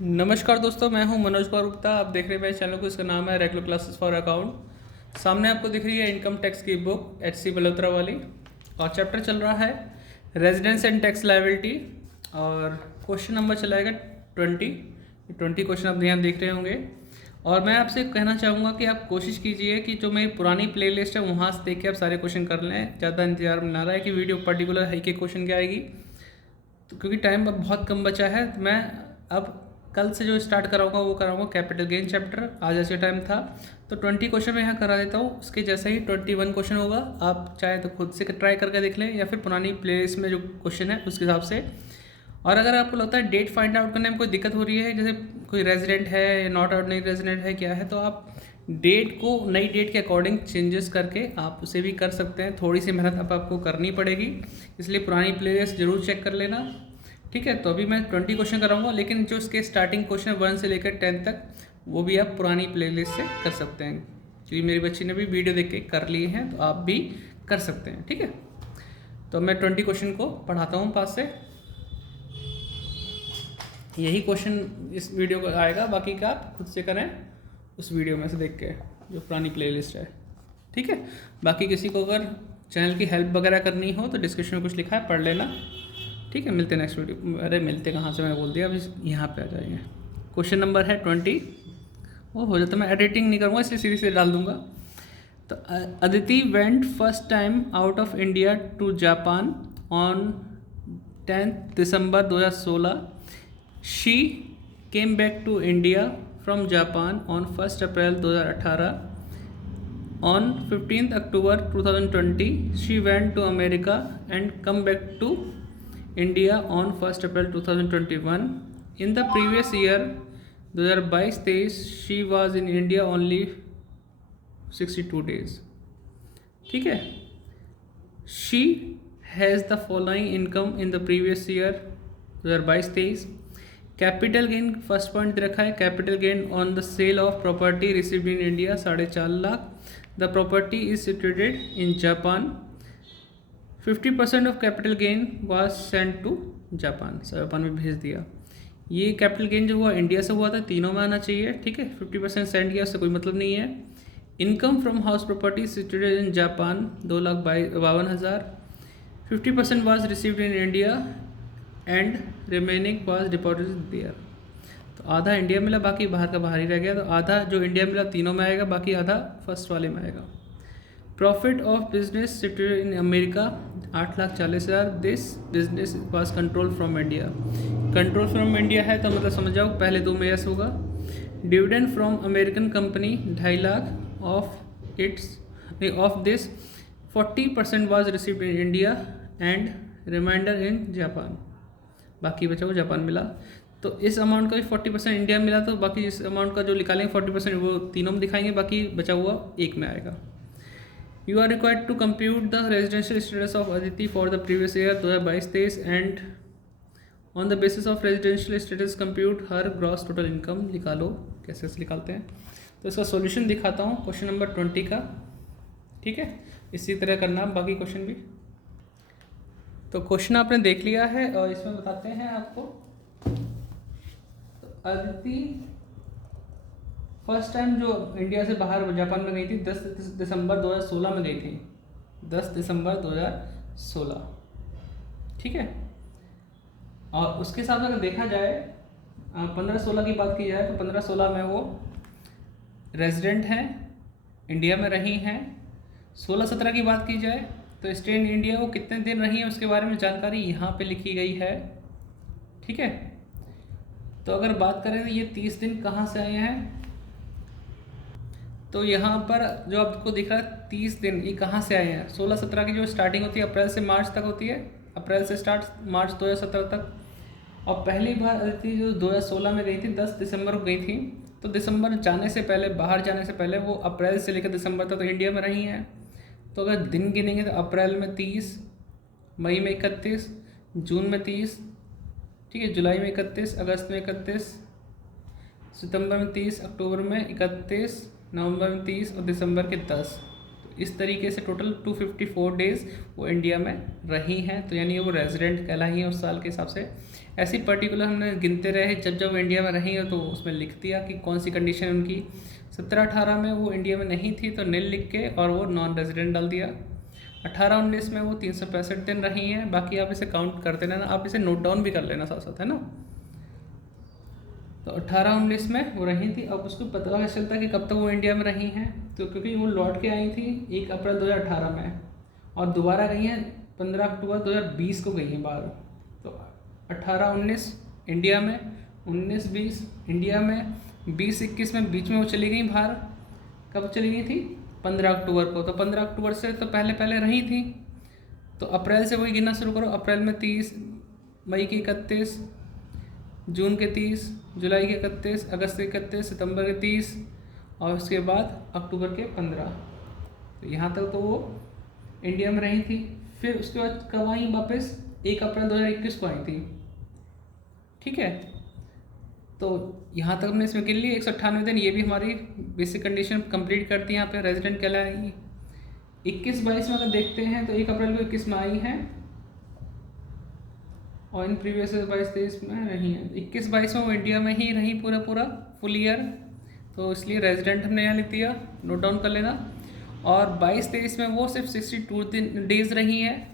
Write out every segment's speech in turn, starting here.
नमस्कार दोस्तों, मैं हूं मनोज कुमार गुप्ता। आप देख रहे हैं मेरे चैनल को। इसका नाम है रेगुलर क्लासेस फॉर अकाउंट। सामने आपको दिख रही है इनकम टैक्स की बुक HC बलोत्रा वाली, और चैप्टर चल रहा है रेजिडेंस एंड टैक्स लायबिलिटी, और क्वेश्चन नंबर चलाएगा 20 क्वेश्चन आप यहाँ देख रहे होंगे। और मैं आपसे कहना चाहूँगा कि आप कोशिश कीजिए कि जो मेरी पुरानी प्लेलिस्ट है वहाँ से देख के आप सारे क्वेश्चन कर लें। ज़्यादा इंतजार में ना रहा है कि वीडियो पर्टिकुलर है कि क्वेश्चन क्या आएगी, तो क्योंकि टाइम अब बहुत कम बचा है। तो मैं अब कल से जो स्टार्ट कराऊंगा वो कराऊंगा कैपिटल गेन चैप्टर। आज ऐसे टाइम था तो 20 क्वेश्चन मैं यहाँ करा देता हूँ। उसके जैसा ही 21 क्वेश्चन होगा। आप चाहे तो खुद से ट्राई करके देख लें या फिर पुरानी प्लेलिस्ट में जो क्वेश्चन है उसके हिसाब से। और अगर आपको लगता है डेट फाइंड आउट करने में कोई दिक्कत हो रही है, जैसे कोई रेजिडेंट है या नॉट आउट नहीं रेजिडेंट है क्या है, तो आप डेट को नई डेट के अकॉर्डिंग चेंजेस करके आप उसे भी कर सकते हैं। थोड़ी सी मेहनत अब आपको करनी पड़ेगी, इसलिए पुरानी प्लेलिस्ट जरूर चेक कर लेना, ठीक है। तो अभी मैं 20 क्वेश्चन कराऊंगा, लेकिन जो इसके स्टार्टिंग क्वेश्चन 1 से लेकर 10 तक वो भी आप पुरानी प्लेलिस्ट से कर सकते हैं, क्योंकि मेरी बच्ची ने भी वीडियो देख के कर लिए हैं, तो आप भी कर सकते हैं, ठीक है। तो मैं 20 क्वेश्चन को पढ़ाता हूँ पास से। यही क्वेश्चन इस वीडियो का आएगा, बाकी का आप खुद से करें उस वीडियो में से देख के जो पुरानी प्लेलिस्ट है, ठीक है। बाकी किसी को अगर चैनल की हेल्प वगैरह करनी हो तो डिस्क्रिप्शन में कुछ लिखा है, पढ़ लेना, ठीक है। मिलते नेक्स्ट वीडियो। अरे मिलते कहाँ से, मैं बोल दिया, अभी यहाँ पे आ जाएंगे। क्वेश्चन नंबर है 20। वो हो जाता, मैं एडिटिंग नहीं करूँगा इसलिए सीधे से डाल दूँगा। तो Aditi went first time out of India to Japan on 10 December 2016। She came back to India from Japan on 1 April 2018। On 15th October 2020, she went to America and come back to India on 1st April 2021. In the previous year, 2022-23, she was in India only 62 days. ठीक है। She has the following income in the previous year 2022-23. Capital gain first point रखा है, capital gain on the sale of property received in India 4.5 lakh. The property is situated in Japan. 50% of capital gain was sent to Japan, Japan में भेज दिया। ये capital gain जो हुआ India से हुआ था, तीनों में आना चाहिए, ठीक है। 50% सेंड किया, उससे कोई मतलब नहीं है। Income from house property situated in Japan 2,52,000। 50% was received in India and remaining was deposited there. तो आधा इंडिया मिला, बाकी बाहर का बाहर ही रह गया। तो आधा जो इंडिया मिला तीनों में आएगा, बाकी आधा फर्स्ट वाले में आएगा। Profit of business situated in America 8,40,000। This business was control from India. Control from India है तो मतलब समझ जाओ पहले 2 में यस होगा। Dividend from American company 2.5 lakh. Of this 40% was received in India and reminder in Japan. बाकी बचा वो जापान मिला। तो इस अमाउंट का भी 40% इंडिया मिला, तो बाकी इस अमाउंट का जो निकालेंगे 40% वो तीनों में दिखाएंगे, बाकी बचा हुआ एक में आएगा। You are required to compute the residential status of Aditi for the previous year 2022-23 and on the basis of residential status compute her gross total income. निकालो, कैसे निकालते हैं। तो इसका सॉल्यूशन दिखाता हूँ क्वेश्चन नंबर 20 का, ठीक है। इसी तरह करना बाकी क्वेश्चन भी। तो क्वेश्चन आपने देख लिया है और इसमें बताते हैं आपको। तो अदिति फर्स्ट टाइम जो इंडिया से बाहर जापान में गई थी 10 दिसंबर 2016 में गई थी। 10 दिसंबर 2016, ठीक है। और उसके साथ अगर देखा जाए 15-16 की बात की जाए तो 15-16 में वो रेजिडेंट हैं, इंडिया में रही हैं। 16-17 की बात की जाए तो स्टे इन इंडिया वो कितने दिन रही है उसके बारे में जानकारी यहाँ पे लिखी गई है, ठीक है। तो अगर बात करें तो ये 30 दिन कहाँ से आए हैं, तो यहाँ पर जो आपको दिख रहा है 30 दिन, ये कहाँ से आए हैं। 16-17 की जो स्टार्टिंग होती है अप्रैल से मार्च तक होती है, अप्रैल से स्टार्ट मार्च 2017 तक। और पहली बार अदिति जो 2016 में गई थी 10 दिसंबर को गई थी, तो दिसंबर जाने से पहले, बाहर जाने से पहले वो अप्रैल से लेकर दिसंबर तक तो इंडिया में रही हैं। तो अगर दिन गिनेंगे तो अप्रैल में 30, मई में 31, जून में 30, ठीक है, जुलाई में 31, अगस्त में 31, सितंबर में 30, अक्टूबर में 31, नवंबर में 30 और दिसंबर के 10। तो इस तरीके से टोटल 254 डेज़ वो इंडिया में रही हैं, तो यानी वो रेजिडेंट कहलाई हैं उस साल के हिसाब से। ऐसी पर्टिकुलर हमने गिनते रहे, जब जब वो इंडिया में रही हो तो उसमें लिख दिया कि कौन सी कंडीशन उनकी। 17-18 में वो इंडिया में नहीं थी तो नील लिख के और वो नॉन रेजिडेंट डाल दिया। 18-19 में वो 365 दिन रही हैं। बाकी आप इसे काउंट करते रहना, आप इसे नोट डाउन भी कर लेना साथ साथ, है ना। तो 18-19 में वो रही थी। अब उसको पता कैसे चलता है कि कब तक वो इंडिया में रही हैं, तो क्योंकि वो लौट के आई थी 1 अप्रैल 2018 में और दोबारा गई हैं 15 अक्टूबर 2020 को गई हैं बाहर। तो 18-19 इंडिया में, 19-20 इंडिया में, 20-21 में बीच में वो चली गई बाहर। कब चली गई थी? 15 अक्टूबर को। तो 15 अक्टूबर से तो पहले पहले रही थी। तो अप्रैल से वही गिनना शुरू करो। अप्रैल में 30, मई की 31, जून के 30, जुलाई के 31, अगस्त के 31, सितंबर के 30 और उसके बाद अक्टूबर के 15। तो यहाँ तक तो वो इंडिया में रही थी। फिर उसके बाद कब आई वापस? 1 अप्रैल 2021 को आई थी। ठीक है, तो यहाँ तक हमने इसमें गिन ली 198 दिन। ये भी हमारी बेसिक कंडीशन कंप्लीट करती है। यहाँ पे रेजिडेंट कहलाएगी। 21-22 में अगर देखते हैं तो 1 अप्रैल को 21 में आई हैं और इन प्रीवियस 22-23 में रही हैं। 21-22 में वो इंडिया में ही रही पूरा फुल ईयर, तो इसलिए रेजिडेंट हमने यहाँ लिख दिया, नोट डाउन कर लेना। और 22-23 में वो सिर्फ 62 डेज़ रही हैं,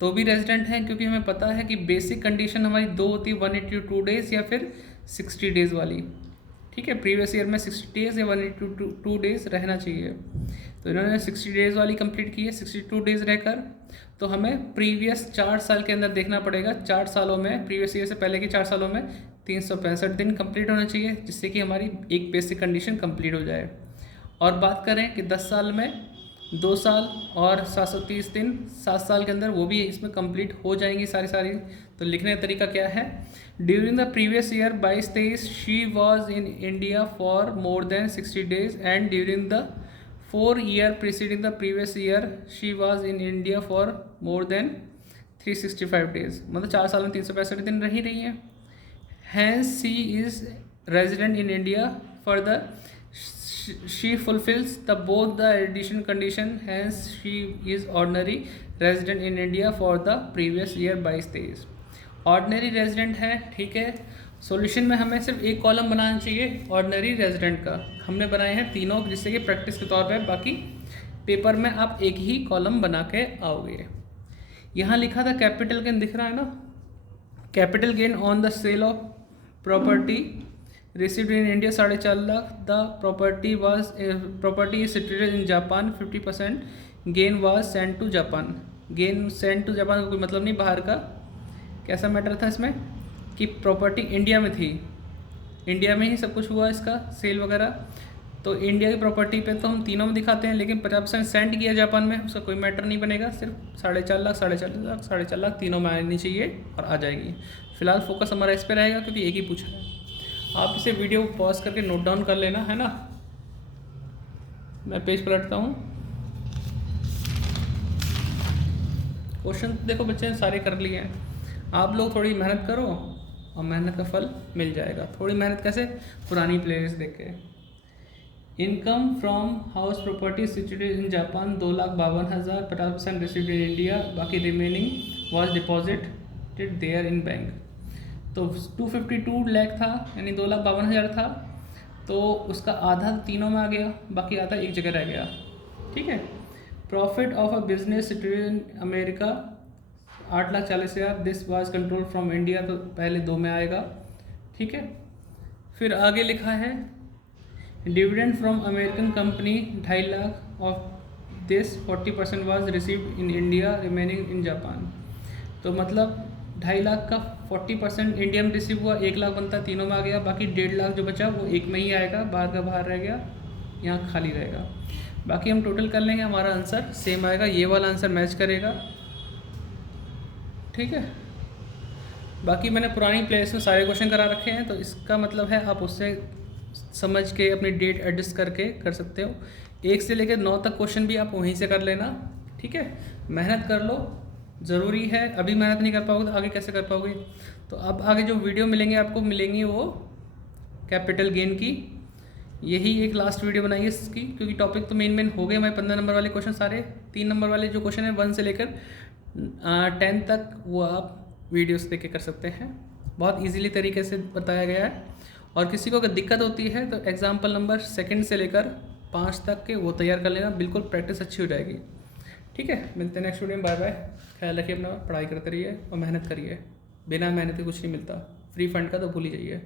तो भी रेजिडेंट हैं, क्योंकि हमें पता है कि बेसिक कंडीशन हमारी 2 होती है, 182 डेज़ या फिर 60 डेज़ वाली। ठीक है, प्रीवियस ईयर में 60 डेज़ या 182 डेज़ रहना चाहिए। तो इन्होंने 60 डेज़ वाली कंप्लीट की है। 62 डेज़ रहकर तो हमें प्रीवियस 4 साल के अंदर देखना पड़ेगा। 4 सालों में, प्रीवियस ईयर से पहले के 4 सालों में 365 दिन कंप्लीट होना चाहिए, जिससे कि हमारी एक बेसिक कंडीशन कंप्लीट हो जाए। और बात करें कि 10 साल में 2 साल और 730 दिन 7 साल के अंदर वो भी इसमें कंप्लीट हो जाएंगी सारी। तो लिखने का तरीका क्या है? During the previous year 22-23 she was in India for more than 60 days and during the 4 year preceding the previous year she was in India for more than 365 days। मतलब 4 साल में 365 दिन रही हैं। Hence she is resident in India for the she fulfills the both the addition condition, hence she is ordinary resident in India for the previous year 22-23। Ordinary resident है। ठीक है, solution में हमें सिर्फ एक कॉलम बनाना चाहिए ऑर्डनरी रेजिडेंट का। हमने बनाए हैं तीनों, जिससे कि प्रैक्टिस के तौर पे, बाकी पेपर में आप एक ही कॉलम बना के आओगे। यहाँ लिखा था कैपिटल गेन, दिख रहा है ना? Capital gain on the sale of property received in India 4.5 lakh. The property is situated in Japan. 50% gain was send to Japan. Gain send to Japan का कोई मतलब नहीं बाहर का। कैसा मैटर था इसमें कि प्रॉपर्टी इंडिया में थी, इंडिया में ही सब कुछ हुआ इसका सेल वगैरह। तो इंडिया की प्रॉपर्टी पे तो हम तीनों में दिखाते हैं, लेकिन 50% सेंड किया जापान में, उसका कोई मैटर नहीं बनेगा। सिर्फ 4.5 लाख, 4.5 लाख तीनों में आनी चाहिए और आ जाएगी। फिलहाल फोकस हमारा इस पर रहेगा क्योंकि एक ही पूछा है। आप इसे वीडियो पॉज करके नोट डाउन कर लेना, है ना। मैं पेज पलटता हूँ। क्वेश्चन देखो बच्चे ने सारे कर लिए हैं। आप लोग थोड़ी मेहनत करो और मेहनत का फल मिल जाएगा। थोड़ी मेहनत कैसे? पुरानी प्लेलिस्ट देख के। Income from house property situated in Japan 2,52,000, 50% received in India, बाकी remaining was deposited there in bank. तो 252 लाख था, यानी 2,52,000 था, तो उसका आधा तीनों में आ गया, बाकी आधा एक जगह रह गया। ठीक है। Profit of a business situated in America 8,40,000, this was control from India, तो पहले 2 में आएगा। ठीक है। फिर आगे लिखा है dividend from American company 2.5 lakh, of this 40% was received in India, remaining in Japan. तो मतलब 2.5 लाख का 40% इंडिया में रिसीव हुआ, 1 लाख बनता, तीनों में आ गया। बाकी 1.5 लाख जो बचा वो एक में ही आएगा, बाहर का बाहर रह गया, यहाँ खाली रहेगा। बाकी हम टोटल कर लेंगे, हमारा आंसर सेम आएगा, ये वाला आंसर मैच करेगा। ठीक है। बाकी मैंने पुरानी प्लेलिस्ट में सारे क्वेश्चन करा रखे हैं, तो इसका मतलब है आप उससे समझ के अपनी डेट एडजस्ट करके कर सकते हो। 1 से लेकर 9 तक क्वेश्चन भी आप वहीं से कर लेना। ठीक है। मेहनत कर लो, ज़रूरी है। अभी मेहनत नहीं कर पाओगे तो आगे कैसे कर पाओगे? तो अब आगे जो वीडियो मिलेंगे आपको, मिलेंगी वो कैपिटल गेन की, यही एक लास्ट वीडियो बनाई है इसकी, क्योंकि टॉपिक तो मेन हो गए हमारे 15 नंबर वाले क्वेश्चन सारे। 3 नंबर वाले जो क्वेश्चन है 1 से लेकर 10 तक वो आप वीडियोस देख के कर सकते हैं। बहुत इजीली तरीके से बताया गया है। और किसी को अगर दिक्कत होती है तो एग्जाम्पल नंबर 2 से लेकर 5 तक के वो तैयार कर लेना, बिल्कुल प्रैक्टिस अच्छी हो जाएगी। ठीक है, मिलते हैं नेक्स्ट वीडियो में। Bye bye. ख्याल रखिए अपना, पढ़ाई करते रहिए और मेहनत करिए। बिना मेहनत के कुछ नहीं मिलता, फ्री फंड का तो भूल ही जाइए।